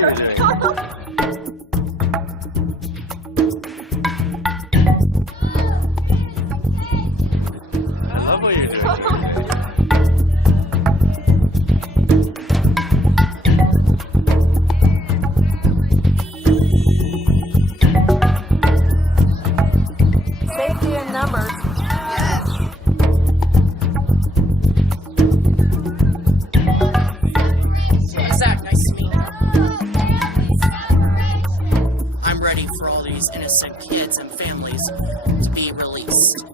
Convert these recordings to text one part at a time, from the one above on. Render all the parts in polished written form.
what you're doing. I love what you're doing. Safety in numbers. Zach, nice to meet you. I'm ready for all these innocent kids and families to be released.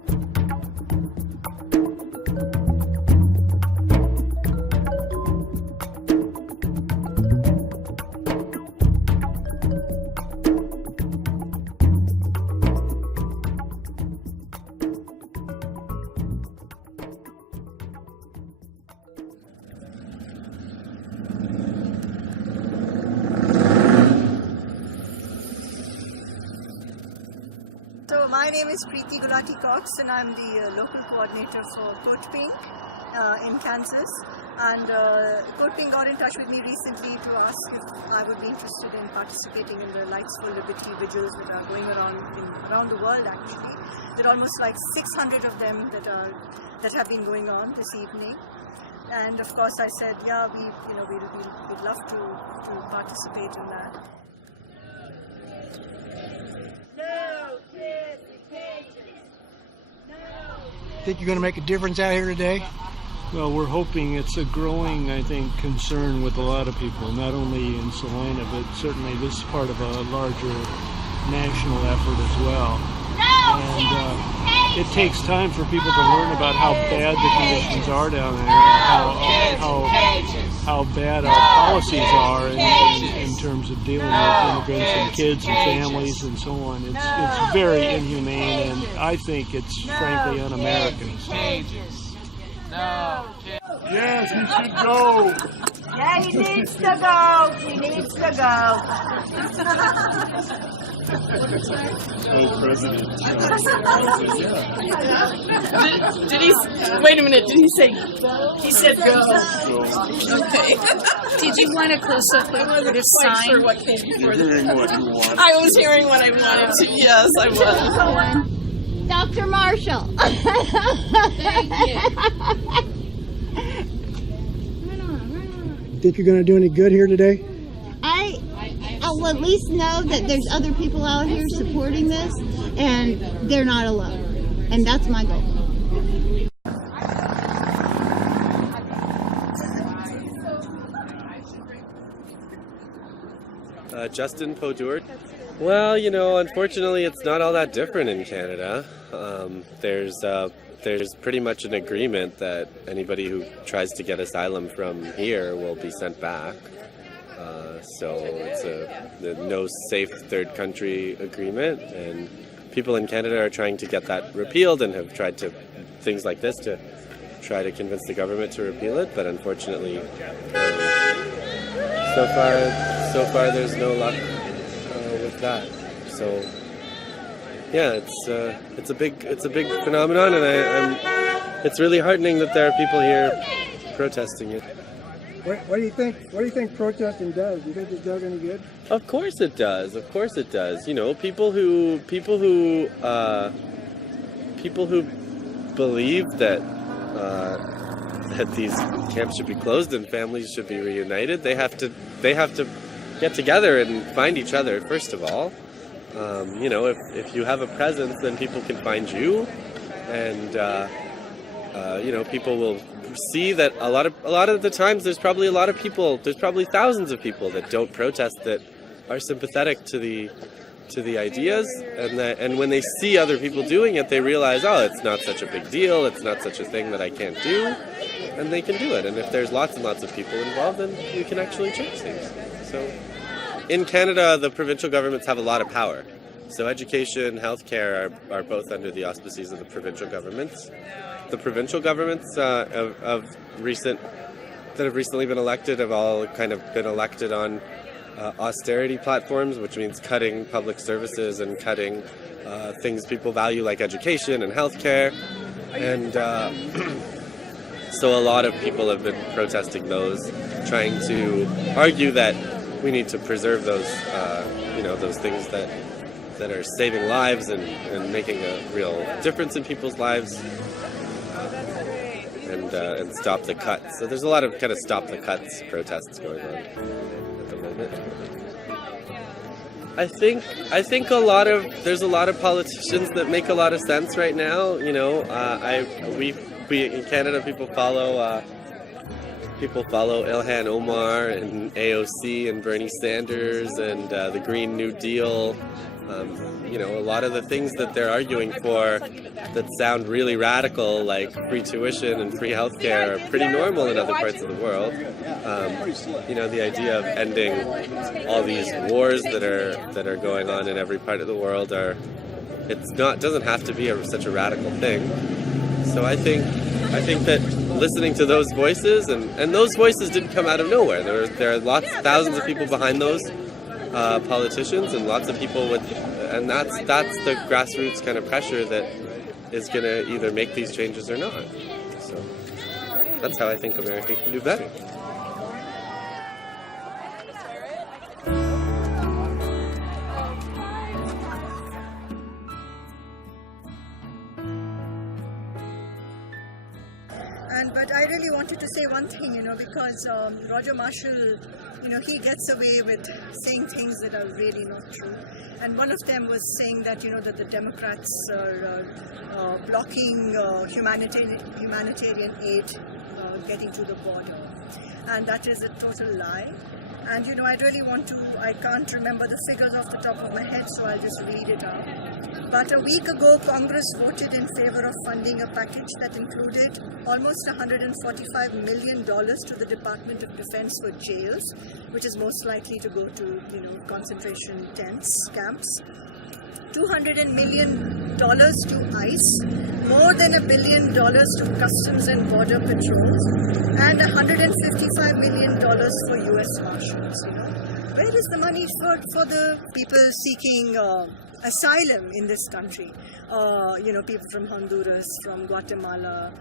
So my name is Preeti Gulati Cox and I'm the local coordinator for Codepink in Kansas. And Codepink got in touch with me recently to ask if I would be interested in participating in the Lights for Liberty vigils that are going around the world actually. There are almost like 600 of them that have been going on this evening. And of course I said, yeah, we'd love to participate in that. Think you're going to make a difference out here today? Well, we're hoping it's a growing, I think, concern with a lot of people, not only in Salina, but certainly this is part of a larger national effort as well. And it takes time for people to learn about how bad the conditions are down there, how bad our policies are in terms of dealing with immigrants and kids and families and so on. It's very inhumane, and I think it's frankly un-American. Yes, he should go. Yeah, he needs to go. He needs to go. Oh, President. Did he, wait a minute, did he say, he said go. Okay. Did you want a close-up of the sign? You're hearing what you want. I was hearing what I wanted to, yes, I was. Dr. Marshall. Thank you. Think you're going to do any good here today? I'll at least know that there's other people out here supporting this, and they're not alone. And that's my goal. Justin Podourt. Well, you know, unfortunately, it's not all that different in Canada. There's pretty much an agreement that anybody who tries to get asylum from here will be sent back. So it's the no safe third country agreement, and people in Canada are trying to get that repealed and have tried to things like this to try to convince the government to repeal it. But unfortunately, so far there's no luck with that. So yeah, it's a big phenomenon, and it's really heartening that there are people here protesting it. What do you think? What do you think protesting does? Do you think it does any good? Of course it does. Of course it does. You know, people who believe that these camps should be closed and families should be reunited, they have to get together and find each other first of all. You know, if you have a presence, then people can find you, and you know, people will see that a lot of the times there's probably thousands of people that don't protest that are sympathetic to the ideas, and when they see other people doing it, they realize, oh, it's not such a big deal, it's not such a thing that I can't do, and they can do it. And if there's lots and lots of people involved, then we can actually change things. So in Canada, the provincial governments have a lot of power. So education, healthcare are both under the auspices of the provincial governments. The provincial governments that have recently been elected have all kind of been elected on austerity platforms, which means cutting public services and cutting things people value like education and healthcare. And so a lot of people have been protesting those, trying to argue that we need to preserve those, those things that are saving lives and making a real difference in people's lives, and stop the cuts. So there's a lot of kind of stop the cuts protests going on at the moment. I think there's a lot of politicians that make a lot of sense right now. We in Canada people follow Ilhan Omar and AOC and Bernie Sanders and the Green New Deal. A lot of the things that they're arguing for that sound really radical, like free tuition and free healthcare, are pretty normal in other parts of the world. The idea of ending all these wars that are going on in every part of the world doesn't have to be such a radical thing. So I think that listening to those voices, and those voices didn't come out of nowhere. There are thousands of people behind those politicians, and lots of people and that's the grassroots kind of pressure that is going to either make these changes or not. So that's how I think America can do better. But I really wanted to say one thing, because Roger Marshall, he gets away with saying things that are really not true. And one of them was saying that, that the Democrats are blocking humanitarian aid getting to the border. And that is a total lie. And, I can't remember the figures off the top of my head, so I'll just read it out. But a week ago, Congress voted in favor of funding a package that included almost $145 million to the Department of Defense for jails, which is most likely to go to, concentration camps. $200 million to ICE, more than $1 billion to Customs and Border Patrols, and $155 million for U.S. Marshals. Where is the money for the people seeking asylum in this country? People from Honduras, from Guatemala,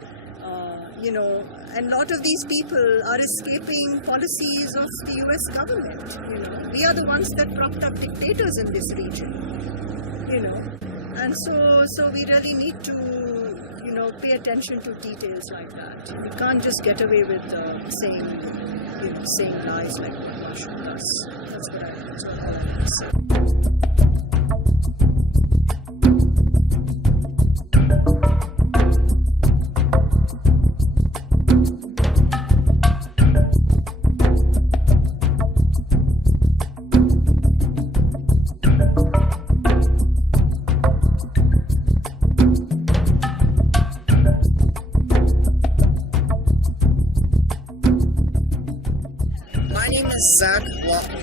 and a lot of these people are escaping policies of the U.S. government. We are the ones that propped up dictators in this region. And so we really need to, pay attention to details like that. We can't just get away with saying lies like Marshall does. That's what I want to say.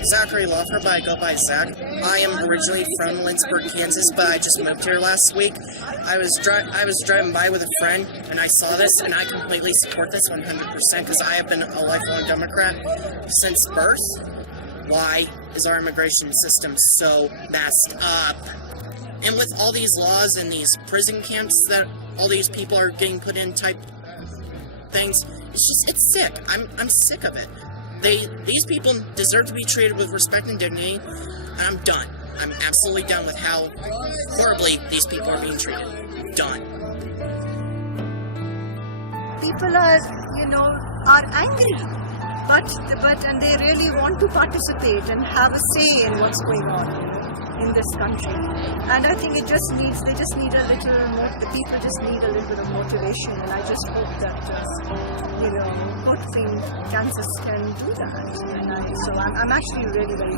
Zachary Loffer, but I go by Zach. I am originally from Lynchburg, Kansas, but I just moved here last week. I was driving by with a friend, and I saw this, and I completely support this 100% because I have been a lifelong Democrat since birth. Why is our immigration system so messed up? And with all these laws and these prison camps that all these people are getting put in type things, it's sick. I'm sick of it. These people deserve to be treated with respect and dignity, and I'm done. I'm absolutely done with how horribly these people are being treated. Done. People are angry, and they really want to participate and have a say in what's going on in this country. And I think the people just need a little bit of motivation, and I just hope that Codepink Kansas can do that. And I'm actually really very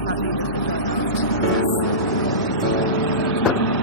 happy.